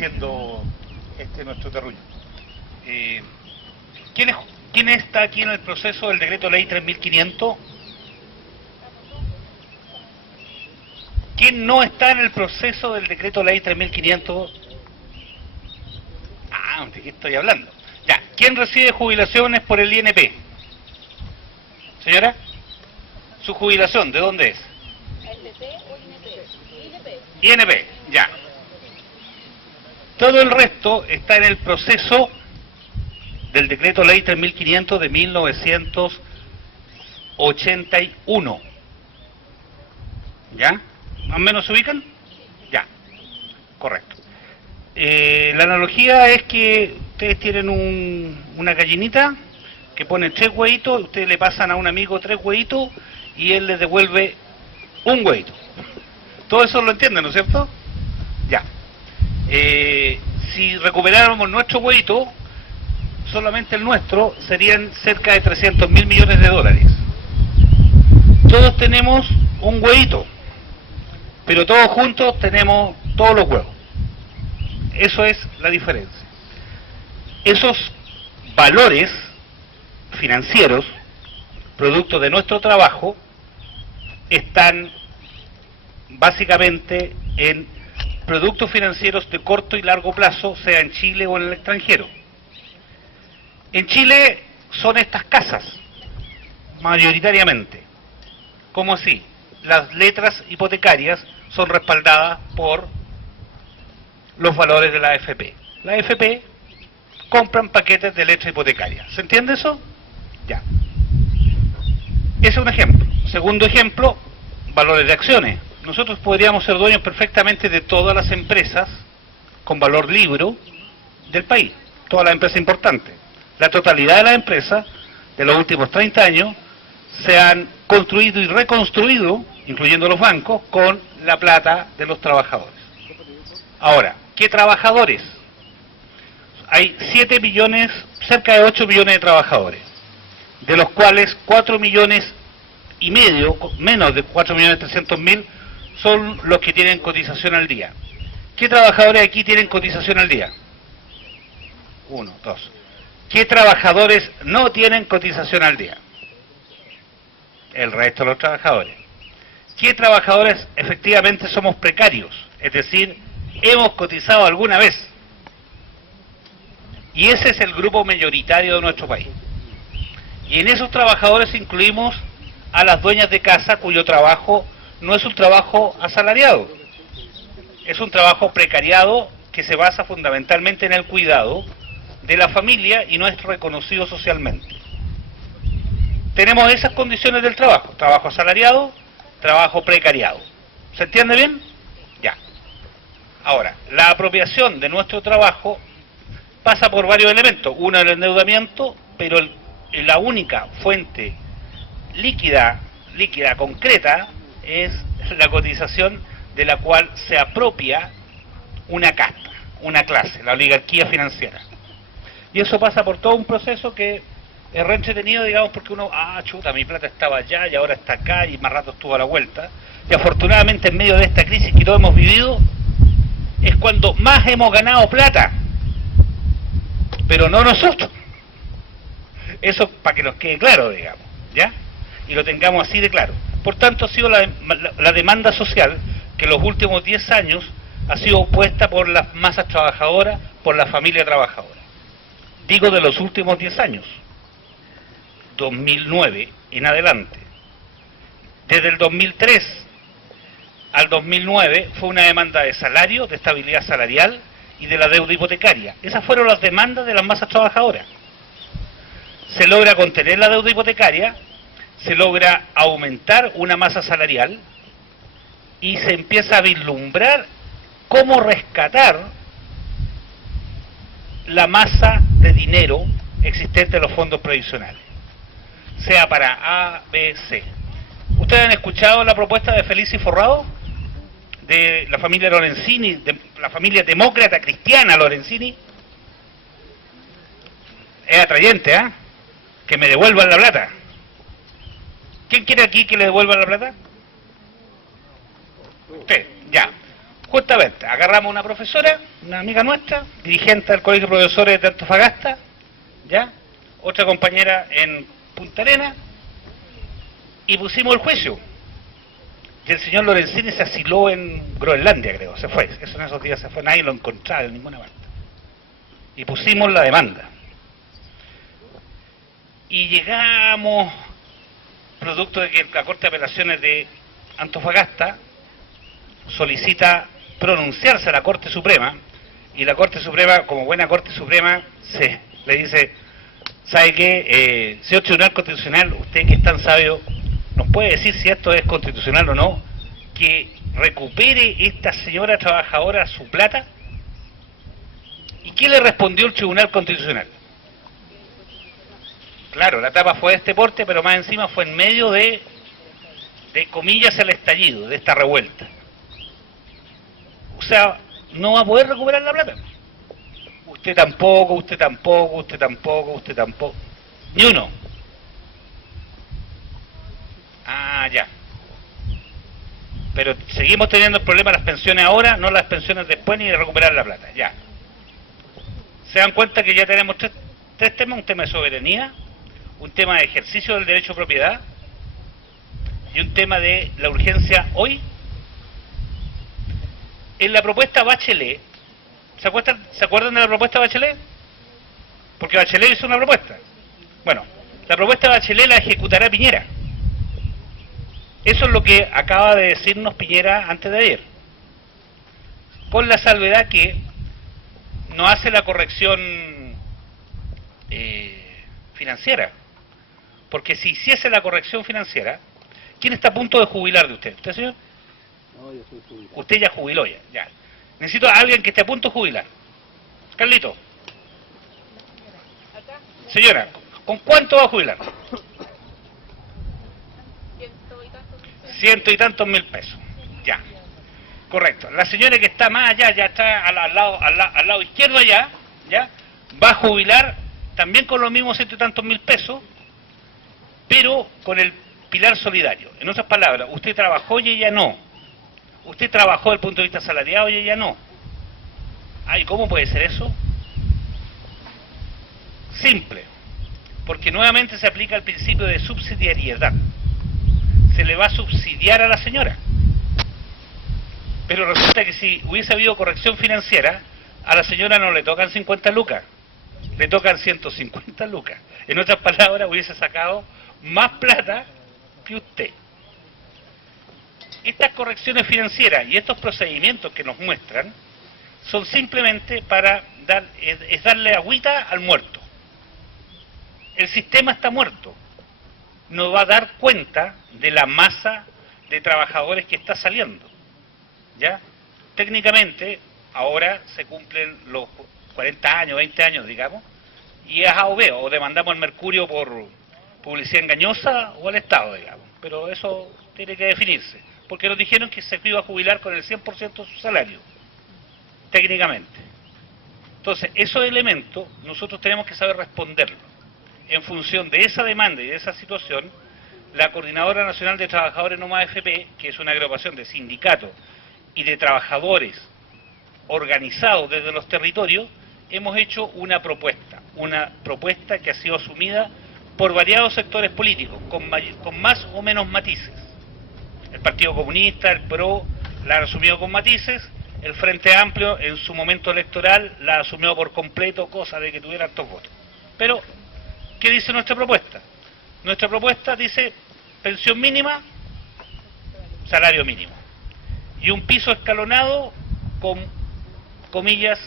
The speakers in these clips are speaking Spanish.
siendo nuestro terruño. ¿Quién está aquí en el proceso del decreto ley 3500? ¿Quién no está en el proceso del decreto ley 3500? ¿De qué estoy hablando? Ya, ¿quién recibe jubilaciones por el INP? Señora, ¿su jubilación de dónde es? ¿LP o INP? INP, ya. Todo el resto está en el proceso del decreto ley 3500 de 1981. ¿Ya? ¿Más o menos se ubican? Ya, correcto. La analogía es que ustedes tienen una gallinita que pone 3 huevitos, ustedes le pasan a un amigo 3 huevitos y él les devuelve un huevito. Todo eso lo entienden, ¿no es cierto? Ya. Si recuperáramos nuestro huevito, solamente el nuestro, serían cerca de 300.000 millones de dólares. Todos tenemos un huevito, pero todos juntos tenemos todos los huevos. Eso es la diferencia. Esos valores financieros, producto de nuestro trabajo, están básicamente en productos financieros de corto y largo plazo, sea en Chile o en el extranjero. En Chile son estas casas, mayoritariamente. ¿Cómo así? Las letras hipotecarias son respaldadas por los valores de la AFP. La AFP compran paquetes de letra hipotecaria. ¿Se entiende eso? Ya. Ese es un ejemplo. Segundo ejemplo, valores de acciones. Nosotros podríamos ser dueños perfectamente de todas las empresas con valor libro del país. Todas las empresas importantes. La totalidad de las empresas de los últimos 30 años se han construido y reconstruido, incluyendo los bancos, con la plata de los trabajadores. Ahora, ¿qué trabajadores? Hay 7 millones, cerca de 8 millones de trabajadores, de los cuales 4 millones y medio, menos de 4.300.000, son los que tienen cotización al día. ¿Qué trabajadores aquí tienen cotización al día? 1, 2. ¿Qué trabajadores no tienen cotización al día? El resto de los trabajadores. ¿Qué trabajadores efectivamente somos precarios? Es decir, hemos cotizado alguna vez. Y ese es el grupo mayoritario de nuestro país. Y en esos trabajadores incluimos a las dueñas de casa cuyo trabajo no es un trabajo asalariado. Es un trabajo precariado que se basa fundamentalmente en el cuidado de la familia y no es reconocido socialmente. Tenemos esas condiciones del trabajo. Trabajo asalariado, trabajo precariado. ¿Se entiende bien? Ya. Ahora, la apropiación de nuestro trabajo pasa por varios elementos. Uno, el endeudamiento, pero la única fuente líquida, concreta, es la cotización de la cual se apropia una casta, una clase, la oligarquía financiera. Y eso pasa por todo un proceso que es re entretenido, digamos, porque uno, chuta, mi plata estaba allá y ahora está acá y más rato estuvo a la vuelta. Y afortunadamente en medio de esta crisis que todos hemos vivido, es cuando más hemos ganado plata. Pero no nosotros. Eso para que nos quede claro, digamos, ¿ya? Y lo tengamos así de claro. Por tanto, ha sido la demanda social que en los últimos 10 años ha sido opuesta por las masas trabajadoras, por la familia trabajadora. Digo de los últimos 10 años, 2009 en adelante. Desde el 2003 al 2009 fue una demanda de salario, de estabilidad salarial y de la deuda hipotecaria. Esas fueron las demandas de las masas trabajadoras. Se logra contener la deuda hipotecaria, se logra aumentar una masa salarial y se empieza a vislumbrar cómo rescatar la masa de dinero existente en los fondos previsionales, sea para A, B, C. ¿Ustedes han escuchado la propuesta de Feliz y Forrado? De la familia Lorenzini, de la familia demócrata cristiana Lorenzini. Es atrayente, ¿eh? Que me devuelvan la plata. ¿Quién quiere aquí que le devuelvan la plata? Usted, ya. Justamente, agarramos una profesora, una amiga nuestra, dirigente del Colegio de Profesores de Antofagasta, ¿ya? Otra compañera en Punta Arenas, y pusimos el juicio. Y el señor Lorenzini se asiló en Groenlandia, creo, se fue. Eso en esos días se fue, nadie lo encontraba en ninguna parte. Y pusimos la demanda. Y llegamos, producto de que la Corte de Apelaciones de Antofagasta solicita pronunciarse a la Corte Suprema, y la Corte Suprema, como buena Corte Suprema, le dice, ¿sabe qué? Señor Tribunal Constitucional, usted que es tan sabio, ¿nos puede decir si esto es constitucional o no? Que recupere esta señora trabajadora su plata. ¿Y qué le respondió el Tribunal Constitucional? Claro, la tapa fue de este porte, pero más encima fue en medio de comillas, el estallido, de esta revuelta. O sea, no va a poder recuperar la plata. Usted tampoco, usted tampoco, usted tampoco, usted tampoco. Ni uno. Ah, ya. Pero seguimos teniendo el problema de las pensiones ahora, no las pensiones después, ni de recuperar la plata. Ya. Se dan cuenta que ya tenemos tres temas: un tema de soberanía, un tema de ejercicio del derecho a propiedad y un tema de la urgencia hoy. En la propuesta Bachelet, ¿se acuerdan de la propuesta Bachelet? Porque Bachelet hizo una propuesta. Bueno, la propuesta Bachelet la ejecutará Piñera. Eso es lo que acaba de decirnos Piñera antes de ayer. Con la salvedad que no hace la corrección financiera. Porque si hiciese la corrección financiera, ¿quién está a punto de jubilar de usted? ¿Usted, señor? No, yo soy jubilado. Usted ya jubiló ya. Necesito a alguien que esté a punto de jubilar. Carlito. Acá. Señora, ¿con cuánto va a jubilar? Ciento y tantos mil pesos. Ya. Correcto. La señora que está más allá, ya está al lado izquierdo allá, ya, va a jubilar también con los mismos ciento y tantos mil pesos, pero con el pilar solidario. En otras palabras, usted trabajó y ella no. Usted trabajó desde el punto de vista salariado y ella no. Ay, ¿cómo puede ser eso? Simple. Porque nuevamente se aplica el principio de subsidiariedad. Se le va a subsidiar a la señora. Pero resulta que si hubiese habido corrección financiera, a la señora no le tocan 50 lucas, le tocan 150 lucas. En otras palabras, hubiese sacado más plata que usted. Estas correcciones financieras y estos procedimientos que nos muestran son simplemente para darle agüita al muerto. El sistema está muerto. No va a dar cuenta de la masa de trabajadores que está saliendo. ¿Ya? Técnicamente, ahora se cumplen los 40 años, 20 años, digamos, y es A o B, o demandamos al Mercurio por publicidad engañosa o al Estado, digamos. Pero eso tiene que definirse, porque nos dijeron que se iba a jubilar con el 100% de su salario, técnicamente. Entonces, esos elementos nosotros tenemos que saber responderlos. En función de esa demanda y de esa situación, la Coordinadora Nacional de Trabajadores No Más AFP, que es una agrupación de sindicatos y de trabajadores organizados desde los territorios, hemos hecho una propuesta que ha sido asumida por variados sectores políticos, con más o menos matices. El Partido Comunista, el PRO, la han asumido con matices, el Frente Amplio en su momento electoral la ha asumido por completo, cosa de que tuviera altos votos. Pero, ¿qué dice nuestra propuesta? Nuestra propuesta dice pensión mínima, salario mínimo. Y un piso escalonado con, comillas,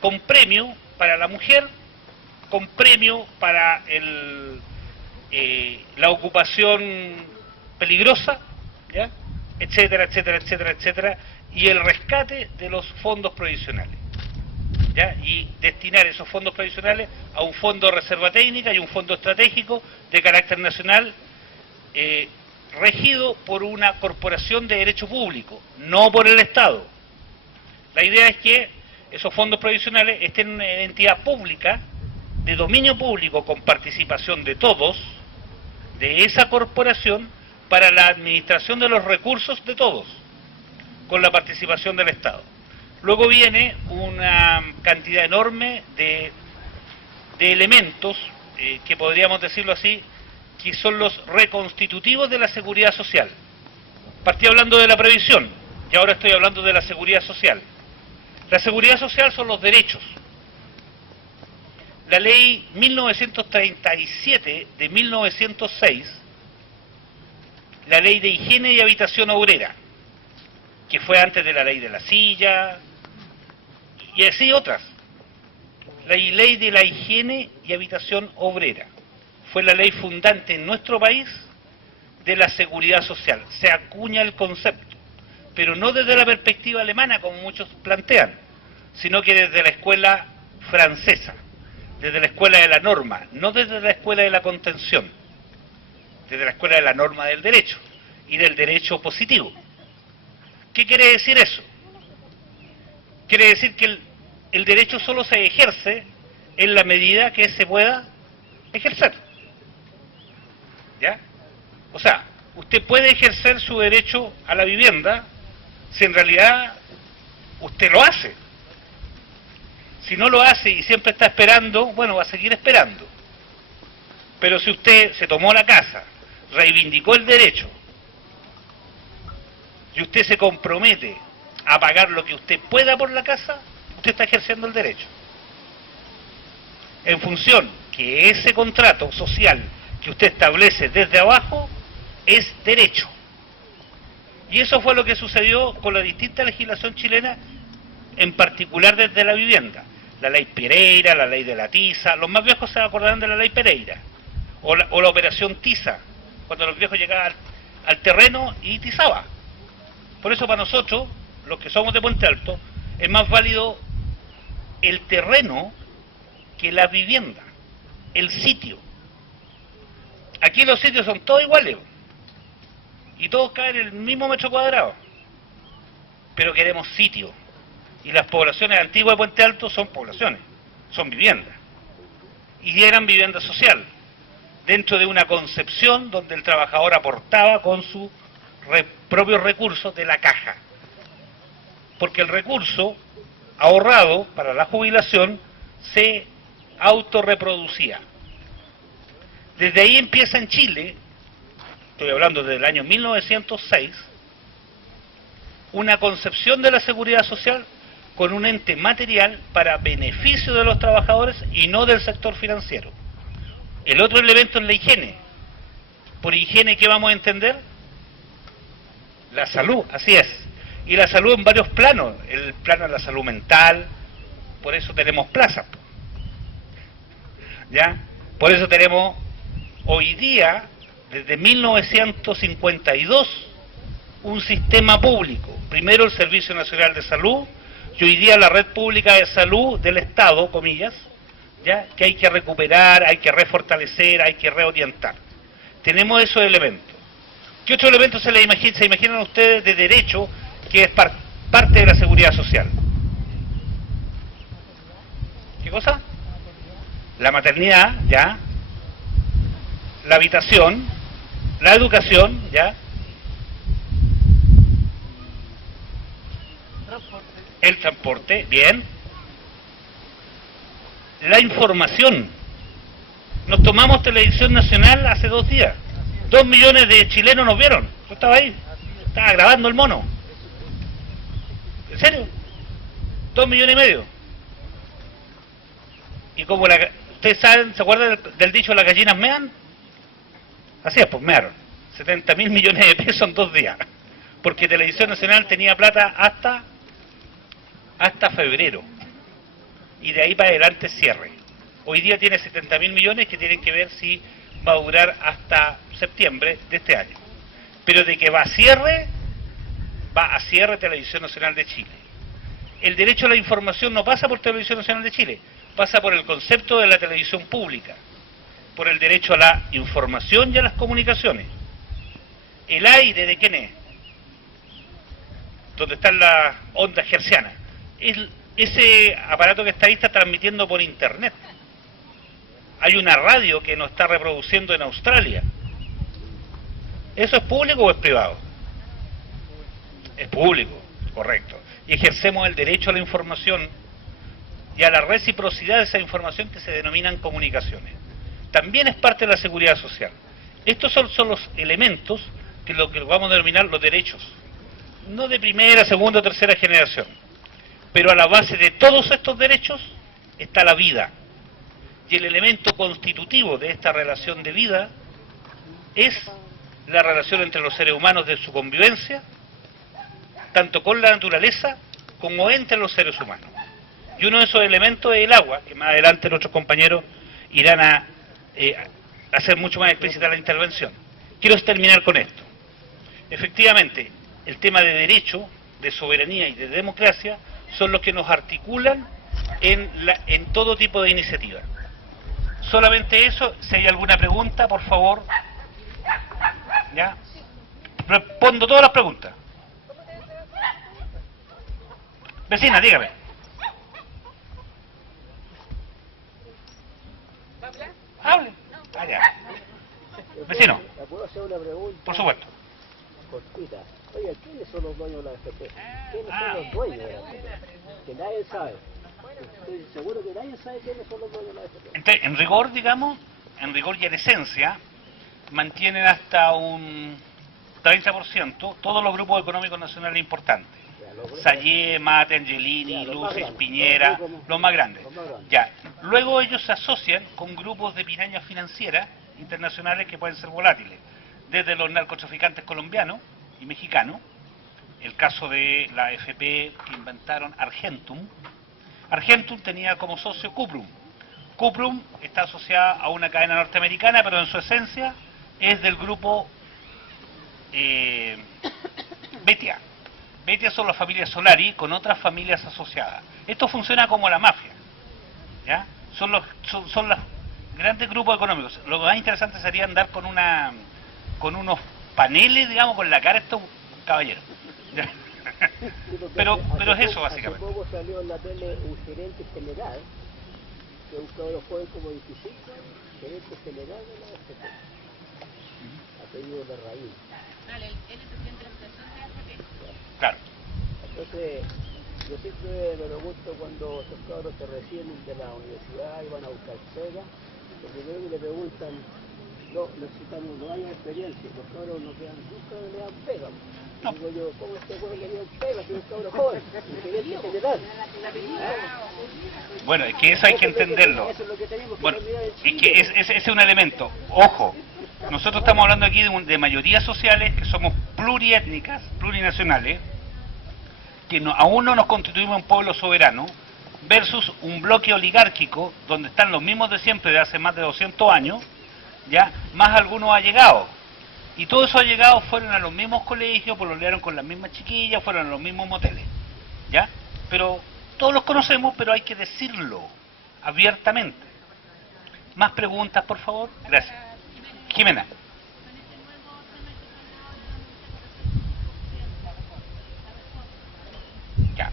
con premio para la mujer, con premio para la ocupación peligrosa, ¿ya? Etcétera, etcétera, etcétera, etcétera, y el rescate de los fondos provisionales, ¿ya? Y destinar esos fondos provisionales a un fondo de reserva técnica y un fondo estratégico de carácter nacional, regido por una corporación de derecho público, no por el Estado. La idea es que esos fondos provisionales estén en una entidad pública, de dominio público, con participación de todos, de esa corporación, para la administración de los recursos de todos. con la participación del Estado. Luego viene una cantidad enorme de elementos, que podríamos decirlo así, que son los reconstitutivos de la seguridad social. Partí hablando de la previsión, y ahora estoy hablando de la seguridad social. La seguridad social son los derechos. La ley 1937 de 1906, la ley de higiene y habitación obrera, que fue antes de la ley de la silla, y así otras. La ley de la higiene y habitación obrera fue la ley fundante en nuestro país de la seguridad social. Se acuña el concepto, pero no desde la perspectiva alemana, como muchos plantean, sino que desde la escuela francesa, desde la escuela de la norma, no desde la escuela de la contención, desde la escuela de la norma del derecho y del derecho positivo. ¿Qué quiere decir eso? Quiere decir que el derecho solo se ejerce en la medida que se pueda ejercer. ¿Ya? O sea, usted puede ejercer su derecho a la vivienda si en realidad usted lo hace. Si no lo hace y siempre está esperando, bueno, va a seguir esperando. Pero si usted se tomó la casa, reivindicó el derecho, y usted se compromete a pagar lo que usted pueda por la casa, usted está ejerciendo el derecho. En función que ese contrato social que usted establece desde abajo es derecho. Y eso fue lo que sucedió con la distinta legislación chilena, en particular desde la vivienda. La ley Pereira, la ley de la tiza, los más viejos se acordarán de la ley Pereira, o la operación tiza, cuando los viejos llegaban al terreno y tizaba. Por eso para nosotros, los que somos de Puente Alto, es más válido el terreno que la vivienda, el sitio. Aquí los sitios son todos iguales, y todos caen en el mismo metro cuadrado, pero queremos sitio. Y las poblaciones antiguas de Puente Alto son poblaciones, son viviendas. Y eran vivienda social, dentro de una concepción donde el trabajador aportaba con sus propios recursos de la caja. Porque el recurso ahorrado para la jubilación se autorreproducía. Desde ahí empieza en Chile, estoy hablando del año 1906, una concepción de la seguridad social con un ente material para beneficio de los trabajadores y no del sector financiero. El otro elemento es la higiene. Por higiene, ¿qué vamos a entender? La salud, así es. Y la salud en varios planos. El plano de la salud mental, por eso tenemos plazas. ¿Ya? Por eso tenemos hoy día, desde 1952, un sistema público. Primero el Servicio Nacional de Salud, y hoy día la red pública de salud del Estado, comillas, ¿ya? Que hay que recuperar, hay que refortalecer, hay que reorientar. Tenemos esos elementos. ¿Qué otros elementos se imaginan ustedes de derecho que es parte de la seguridad social? ¿Qué cosa? La maternidad, ¿ya? La habitación, la educación, ¿ya? El transporte, bien. La información. Nos tomamos televisión nacional hace 2 días. 2 millones de chilenos nos vieron. Yo estaba ahí. Estaba grabando el mono. ¿En serio? 2,5 millones. Y como ustedes saben, ¿se acuerdan del dicho las gallinas mean? Así es, pues mearon. 70.000 millones de pesos en 2 días. Porque Televisión Nacional tenía plata hasta febrero. Y de ahí para adelante cierre. Hoy día tiene 70.000 millones que tienen que ver si va a durar hasta septiembre de este año. Pero de que va a cierre Televisión Nacional de Chile. El derecho a la información no pasa por Televisión Nacional de Chile, pasa por el concepto de la televisión pública, por el derecho a la información y a las comunicaciones. ¿El aire de quién es? Donde están las ondas hertzianas. Ese aparato que está ahí está transmitiendo por internet. Hay una radio que nos está reproduciendo en Australia. ¿Eso es público o es privado? Es público. Correcto. Y ejercemos el derecho a la información y a la reciprocidad de esa información que se denominan comunicaciones. También es parte de la seguridad social. Estos son los elementos que lo que vamos a denominar los derechos. No de primera, segunda o tercera generación. Pero a la base de todos estos derechos está la vida. Y el elemento constitutivo de esta relación de vida es la relación entre los seres humanos de su convivencia, tanto con la naturaleza como entre los seres humanos. Y uno de esos elementos es el agua, que más adelante nuestros compañeros irán a hacer mucho más explícita la intervención. Quiero terminar con esto. Efectivamente, el tema de derecho, de soberanía y de democracia son los que nos articulan en todo tipo de iniciativa. Solamente eso. Si hay alguna pregunta, por favor. ¿Ya? Respondo todas las preguntas. Vecina, dígame. Hable. Ah, ya. Vecino. ¿Le puedo hacer una pregunta? Por supuesto. Cortita. Oye, ¿quiénes son los dueños de la AFP? ¿Quiénes son los dueños de la AFP? Que nadie sabe. Estoy seguro que nadie sabe quiénes son los dueños de la AFP. En rigor, digamos, en rigor y en esencia, mantienen hasta un 30% todos los grupos económicos nacionales importantes. Sayé, Mate, Angelini, Lucis, Piñera, los más grandes. Ya. Luego ellos se asocian con grupos de pirañas financieras internacionales que pueden ser volátiles, desde los narcotraficantes colombianos y mexicanos, el caso de la AFP que inventaron Argentum. Argentum tenía como socio Cuprum. Cuprum está asociada a una cadena norteamericana, pero en su esencia es del grupo Betia. Betia son las familias Solari con otras familias asociadas. Esto funciona como la mafia, ¿ya? Son los grandes grupos económicos. Lo más interesante sería andar con unos paneles, digamos, con la cara de estos caballeros. ¿Ya? Pero es eso básicamente. Hace poco salió en la tele un gerente general, que un cabrón joven como 25 años, gerente general de la AFP, apellido de Raíz. Vale, él es presidente de la Fundación de AFP. Claro. Entonces, yo siempre me pregunto cuando esos cabros se reciben de la universidad y van a buscar pega, lo primero que le preguntan, no, necesitamos 2 años de experiencia, los cabros no quedan, nunca le dan pega. No. Digo yo, ¿cómo este pueblo le dio pega si es un cabro joven? Gerente general. Bueno, es que eso hay que entenderlo. Eso es lo que tenemos que Bueno, terminar en es Chile. que ese es un elemento. Ojo, nosotros estamos hablando aquí de mayorías sociales que somos pluriétnicas, plurinacionales, que aún no nos constituimos un pueblo soberano, versus un bloque oligárquico donde están los mismos de siempre de hace más de 200 años, ya, más algunos allegados. Y todos esos allegados fueron a los mismos colegios, pololearon con las mismas chiquillas, fueron a los mismos moteles, ¿ya? Pero todos los conocemos, pero hay que decirlo abiertamente. ¿Más preguntas, por favor? Gracias. Jimena. Ya.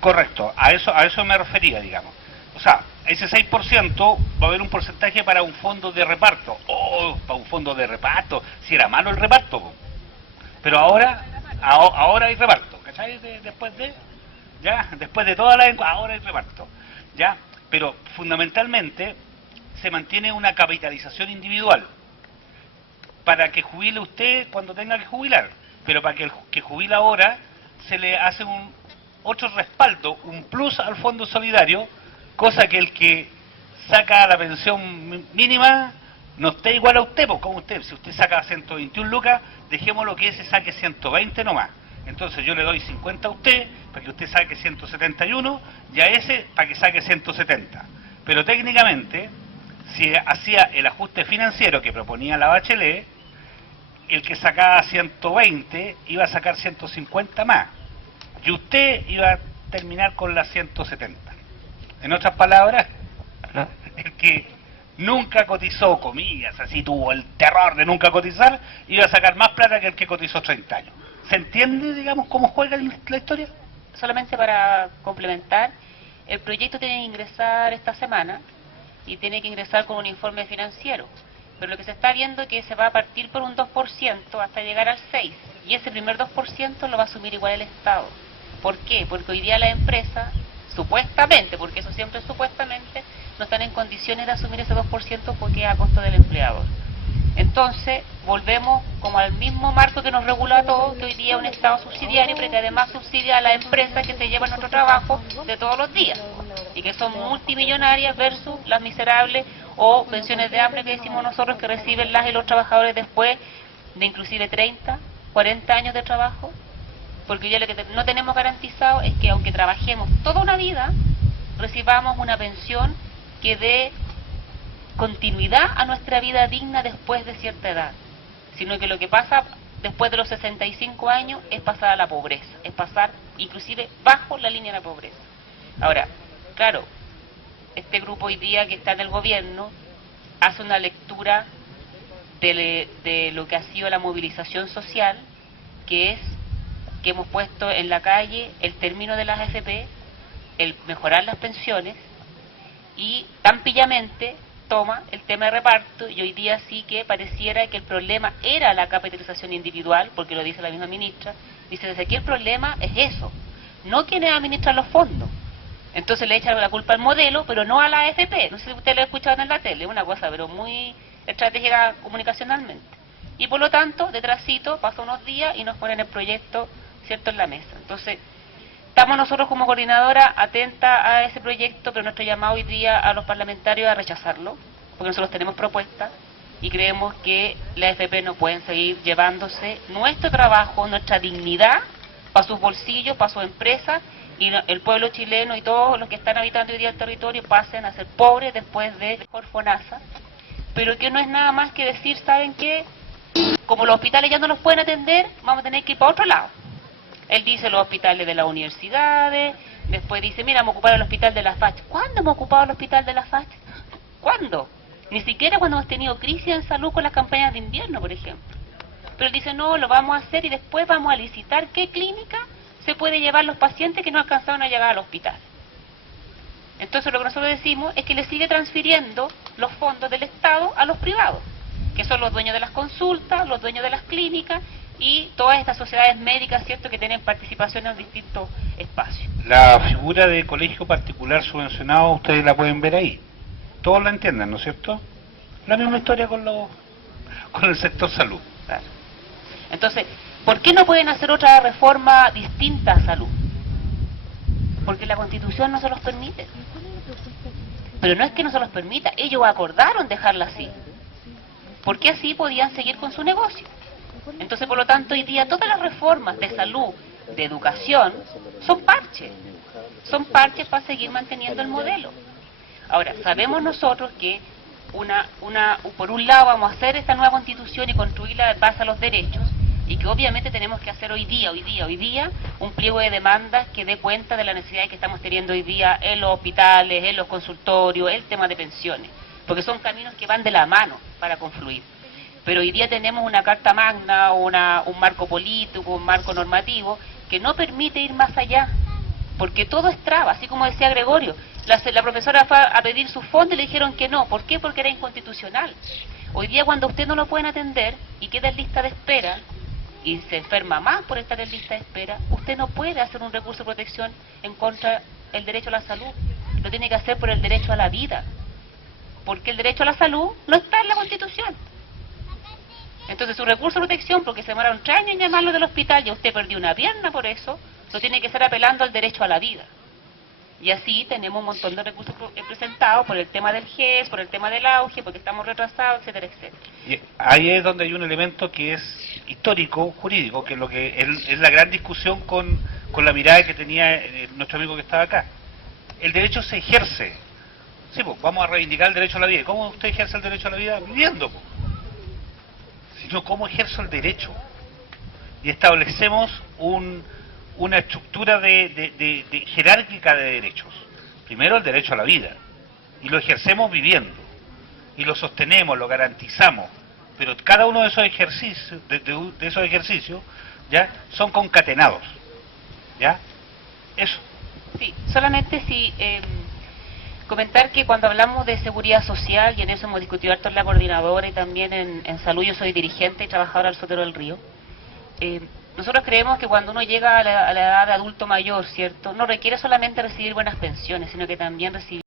Correcto, a eso me refería, digamos. O sea, ese 6% va a haber un porcentaje para un fondo de reparto. Oh, para un fondo de reparto, si era malo el reparto. Po. Pero ahora hay reparto, ¿cachai? Después de toda la encuesta, ahora hay reparto, ¿ya? Pero fundamentalmente se mantiene una capitalización individual para que jubile usted cuando tenga que jubilar, pero para que el que jubila ahora se le hace otro respaldo, un plus al fondo solidario, cosa que el que saca la pensión mínima no esté igual a usted, pues como usted, si usted saca 121 lucas, dejémoslo que ese saque 120 nomás. Entonces yo le doy 50 a usted para que usted saque 171 y a ese para que saque 170. Pero técnicamente, si hacía el ajuste financiero que proponía la Bachelet, el que sacaba 120 iba a sacar 150 más. Y usted iba a terminar con las 170. En otras palabras, el que nunca cotizó, comillas, así tuvo el terror de nunca cotizar, iba a sacar más plata que el que cotizó 30 años. ¿Se entiende, digamos, cómo juega la historia? Solamente para complementar, el proyecto tiene que ingresar esta semana y tiene que ingresar con un informe financiero. Pero lo que se está viendo es que se va a partir por un 2% hasta llegar al 6%. Y ese primer 2% lo va a asumir igual el Estado. ¿Por qué? Porque hoy día la empresa, supuestamente, porque eso siempre es supuestamente, no están en condiciones de asumir ese 2% porque es a costo del empleador. Entonces, volvemos como al mismo marco que nos regula a todos, que hoy día es un Estado subsidiario, pero que además subsidia a las empresas que se llevan nuestro trabajo de todos los días, y que son multimillonarias versus las miserables o pensiones de hambre que decimos nosotros que reciben las y los trabajadores después de inclusive 30, 40 años de trabajo, porque ya lo que no tenemos garantizado es que aunque trabajemos toda una vida, recibamos una pensión que dé continuidad a nuestra vida digna después de cierta edad, sino que lo que pasa después de los 65 años es pasar a la pobreza, es pasar inclusive bajo la línea de la pobreza. Ahora, claro, este grupo hoy día que está en el gobierno hace una lectura de lo que ha sido la movilización social, que es que hemos puesto en la calle el término de las AFP, el mejorar las pensiones, y tan pillamente toma el tema de reparto, y hoy día sí que pareciera que el problema era la capitalización individual, porque lo dice la misma ministra, dice desde aquí el problema es eso, no quienes administran los fondos. Entonces le echan la culpa al modelo, pero no a la AFP. No sé si usted lo ha escuchado en la tele, una cosa pero muy estratégica comunicacionalmente. Y por lo tanto, detrásito, pasan unos días y nos ponen el proyecto, ¿cierto?, en la mesa. Entonces, estamos nosotros como coordinadora atentas a ese proyecto, pero nuestro llamado hoy día a los parlamentarios es a rechazarlo, porque nosotros tenemos propuestas y creemos que la AFP no pueden seguir llevándose nuestro trabajo, nuestra dignidad, para sus bolsillos, para sus empresas, y el pueblo chileno y todos los que están habitando hoy día el territorio pasen a ser pobres después de Forfonasa, pero que no es nada más que decir, ¿saben qué? Como los hospitales ya no los pueden atender, vamos a tener que ir para otro lado. Él dice los hospitales de las universidades, después dice, mira, vamos a ocupar el hospital de la FACH. ¿Cuándo hemos ocupado el hospital de la FACH? ¿Cuándo? Ni siquiera cuando hemos tenido crisis en salud con las campañas de invierno, por ejemplo. Pero él dice, no, lo vamos a hacer y después vamos a licitar qué clínica se puede llevar los pacientes que no alcanzaron a llegar al hospital. Entonces lo que nosotros decimos es que le sigue transfiriendo los fondos del Estado a los privados, que son los dueños de las consultas, los dueños de las clínicas y todas estas sociedades médicas, ¿cierto?, que tienen participación en distintos espacios. La figura de colegio particular subvencionado, ustedes la pueden ver ahí. Todos la entienden, ¿no es cierto? La misma historia con el sector salud. Claro. Entonces, ¿por qué no pueden hacer otra reforma distinta a salud? Porque la Constitución no se los permite. Pero no es que no se los permita, ellos acordaron dejarla así, porque así podían seguir con su negocio. Entonces, por lo tanto, hoy día todas las reformas de salud, de educación, son parches para seguir manteniendo el modelo. Ahora, sabemos nosotros que por un lado vamos a hacer esta nueva Constitución y construirla en base a los derechos, y que obviamente tenemos que hacer hoy día un pliego de demandas que dé cuenta de la necesidad que estamos teniendo hoy día en los hospitales, en los consultorios, el tema de pensiones, porque son caminos que van de la mano para confluir. Pero hoy día tenemos una carta magna, un marco político, un marco normativo que no permite ir más allá, porque todo es traba, así como decía Gregorio. La profesora fue a pedir su fondo y le dijeron que no. ¿Por qué? Porque era inconstitucional. Hoy día cuando usted no lo pueden atender y queda en lista de espera, y se enferma más por estar en lista de espera, usted no puede hacer un recurso de protección en contra del derecho a la salud. Lo tiene que hacer por el derecho a la vida, porque el derecho a la salud no está en la Constitución. Entonces su recurso de protección, porque se demoraron 3 años en llamarlo del hospital y usted perdió una pierna por eso, lo tiene que estar apelando al derecho a la vida. Y así tenemos un montón de recursos presentados por el tema del GES, por el tema del auge, porque estamos retrasados, etcétera, etcétera. Y ahí es donde hay un elemento que es histórico, jurídico, que es la gran discusión con la mirada que tenía nuestro amigo que estaba acá. El derecho se ejerce. Sí, pues vamos a reivindicar el derecho a la vida. ¿Cómo usted ejerce el derecho a la vida? Viviendo, pues. Sino cómo ejerzo el derecho. Y establecemos una estructura de jerárquica de derechos. Primero el derecho a la vida, y lo ejercemos viviendo. y lo sostenemos, lo garantizamos, pero cada uno de esos ejercicios, de esos ejercicios, ya son concatenados, ¿ya? Eso. Sí, solamente si comentar que cuando hablamos de seguridad social, y en eso hemos discutido harto en la coordinadora y también en salud, yo soy dirigente y trabajadora del Sotero del Río, nosotros creemos que cuando uno llega a la edad de adulto mayor, ¿cierto?, no requiere solamente recibir buenas pensiones, sino que también recibir